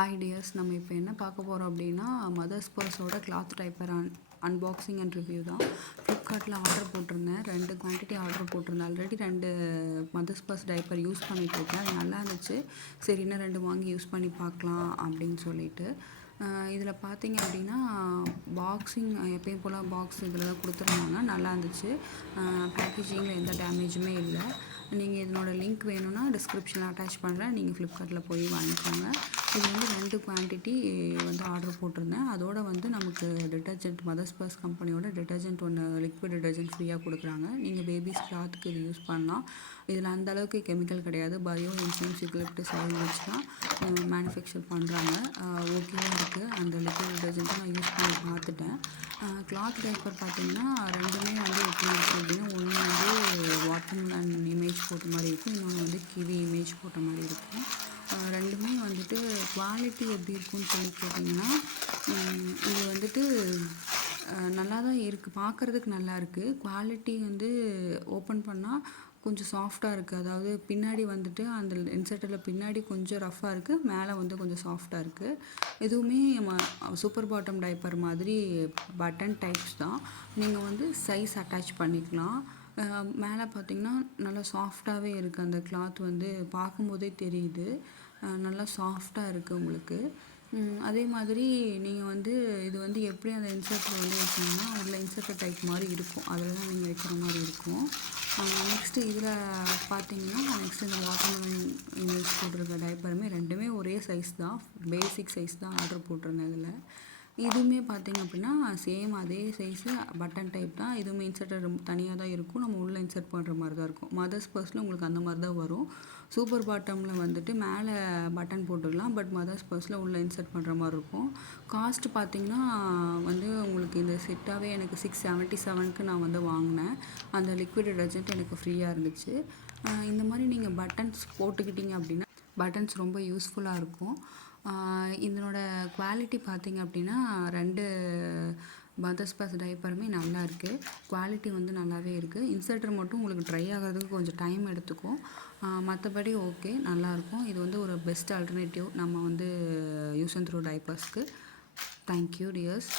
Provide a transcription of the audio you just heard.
Hi tears, நம்ம இப்போ என்ன பார்க்க போகிறோம் அப்படின்னா மதர்ஸ் பர்ஸோட cloth diaper unboxing and review தான். ஃப்ளிப்கார்ட்டில் ஆர்டர் போட்டிருந்தேன். 2 குவான்டிட்டி ஆர்டர் போட்டிருந்தேன். Already 2 mother's purse diaper use பண்ணிகிட்ருக்கேன். அது நல்லா இருந்துச்சு. சரி, இன்னும் 2 வாங்கி யூஸ் பண்ணி பார்க்கலாம் அப்படின்னு சொல்லிட்டு. இதில் பார்த்தீங்க அப்படின்னா பாக்ஸிங் எப்பயும் போல் பாக்ஸ் இதில் தான் கொடுத்துருந்தாங்க. நல்லா இருந்துச்சு. பேக்கேஜிங்கில் எந்த டேமேஜுமே இல்லை. நீங்கள் இதனோட லிங்க் வேணும்னா டிஸ்கிரிப்ஷனில் அட்டாச் பண்ணுறேன். நீங்கள் ஃப்ளிப்கார்ட்டில் போய் வாங்கிக்கோங்க. இது வந்து 2 குவான்டிட்டி வந்து ஆர்டர் போட்டிருந்தேன். அதோடு வந்து நமக்கு டிட்டர்ஜென்ட் மதர்ஸ் பர்ஸ் கம்பெனியோட டிட்டர்ஜென்ட் ஒன்று லிக்விட் டிட்டர்ஜென்ட் ஃப்ரீயாக கொடுக்குறாங்க. நீங்கள் பேபிஸ் கிளாத்துக்கு இது யூஸ் பண்ணலாம். இதில் அந்தளவுக்கு கெமிக்கல் கிடையாது. பயோ என்சைம்ஸ் யூக்கலிப்டஸ் ஆயில் வச்சு தான் மேனுஃபேக்சர் பண்ணுறாங்க. ஓகேவாக இருக்குது. அந்த லிக்விட் டிட்டர்ஜென்ட்டை நான் யூஸ் பண்ணி பார்த்துட்டேன். கிளாத் டைப்பர் பார்த்திங்கன்னா ரெண்டுமே வந்து எப்படி இருக்குது அப்படின்னா, ஒன்று வந்து வாட்டர்மெலன் இமேஜ் போட்ட மாதிரி இருக்கும், இன்னொன்று வந்து கிவி இமேஜ் போட்ட மாதிரி இருக்கும். ரெண்டுமே வந்துட்டு குவாலிட்டி எப்படி இருக்குன்னு சொல்லி கேட்டிங்கன்னா, இது வந்துட்டு நல்லா தான் இருக்குது. பார்க்குறதுக்கு நல்லா இருக்குது. குவாலிட்டி வந்து ஓப்பன் பண்ணால் கொஞ்சம் சாஃப்டாக இருக்குது. அதாவது பின்னாடி வந்துட்டு அந்த இன்சர்ட்டில் பின்னாடி கொஞ்சம் ரஃப்பாக இருக்குது, மேலே வந்து கொஞ்சம் சாஃப்டாக இருக்குது. எதுவுமே சூப்பர் பாட்டம் டைப்பர் மாதிரி பட்டன் டைப்ஸ் தான். நீங்கள் வந்து சைஸ் அட்டாச் பண்ணிக்கலாம். மேலே பார்த்திங்கன்னா நல்லா சாஃப்டாகவே இருக்குது. அந்த கிளாத் வந்து பார்க்கும்போதே தெரியுது. நல்லா சாஃப்டாக இருக்குது உங்களுக்கு. அதே மாதிரி நீங்கள் வந்து இது வந்து எப்படி அந்த இன்சர்ட்டில் வந்து வைக்கணும்னா, உள்ள இன்சர்ட் டைப் மாதிரி இருக்கும். அதில் தான் நீங்கள் வைக்கிற மாதிரி இருக்கும். நெக்ஸ்ட்டு இதில் பார்த்தீங்கன்னா, நெக்ஸ்ட்டு இந்த வாட்டர்மெலன் இமேஜ் போட்டிருக்க டைப்பருமே ரெண்டுமே ஒரே சைஸ் தான். பேசிக் சைஸ் தான் ஆர்டர் போட்டிருந்தேன் இதில். இதுவுமே பார்த்திங்க அப்படின்னா சேம் அதே சைஸு பட்டன் டைப் தான். இதுவுமே இன்சர்ட்டர் தனியாக தான் இருக்கும். நம்ம உள்ளே இன்சர்ட் பண்ணுற மாதிரி தான் இருக்கும். மதர்ஸ் பர்ஸில் உங்களுக்கு அந்த மாதிரி தான் வரும். சூப்பர் பாட்டமில் வந்துட்டு மேலே பட்டன் போட்டுக்கலாம். பட் மதர்ஸ் பர்ஸில் உள்ளே இன்சர்ட் பண்ணுற மாதிரி இருக்கும். காஸ்ட் பார்த்திங்கன்னா வந்து உங்களுக்கு இந்த செட்டாகவே எனக்கு 677க்கு நான் வந்து வாங்கினேன். அந்த லிக்விட் டிட்டர்ஜென்ட் எனக்கு ஃப்ரீயாக இருந்துச்சு. இந்த மாதிரி நீங்கள் பட்டன்ஸ் போட்டுக்கிட்டிங்க அப்படின்னா பட்டன்ஸ் ரொம்ப யூஸ்ஃபுல்லாக இருக்கும். இதனோட குவாலிட்டி பார்த்திங்க அப்படின்னா 2 மதர்ஸ் பர்ஸ் டைப்பருமே நல்லா இருக்குது. குவாலிட்டி வந்து நல்லாவே இருக்குது. இன்சர்ட்டர் மட்டும் உங்களுக்கு ட்ரை ஆகிறதுக்கு கொஞ்சம் டைம் எடுத்துக்கும். மற்றபடி ஓகே, நல்லாயிருக்கும். இது வந்து ஒரு பெஸ்ட் ஆல்டர்னேட்டிவ் நம்ம வந்து யூஸ் அண்ட் த்ரோ டைப்பர்ஸ்க்கு. Thank you tears.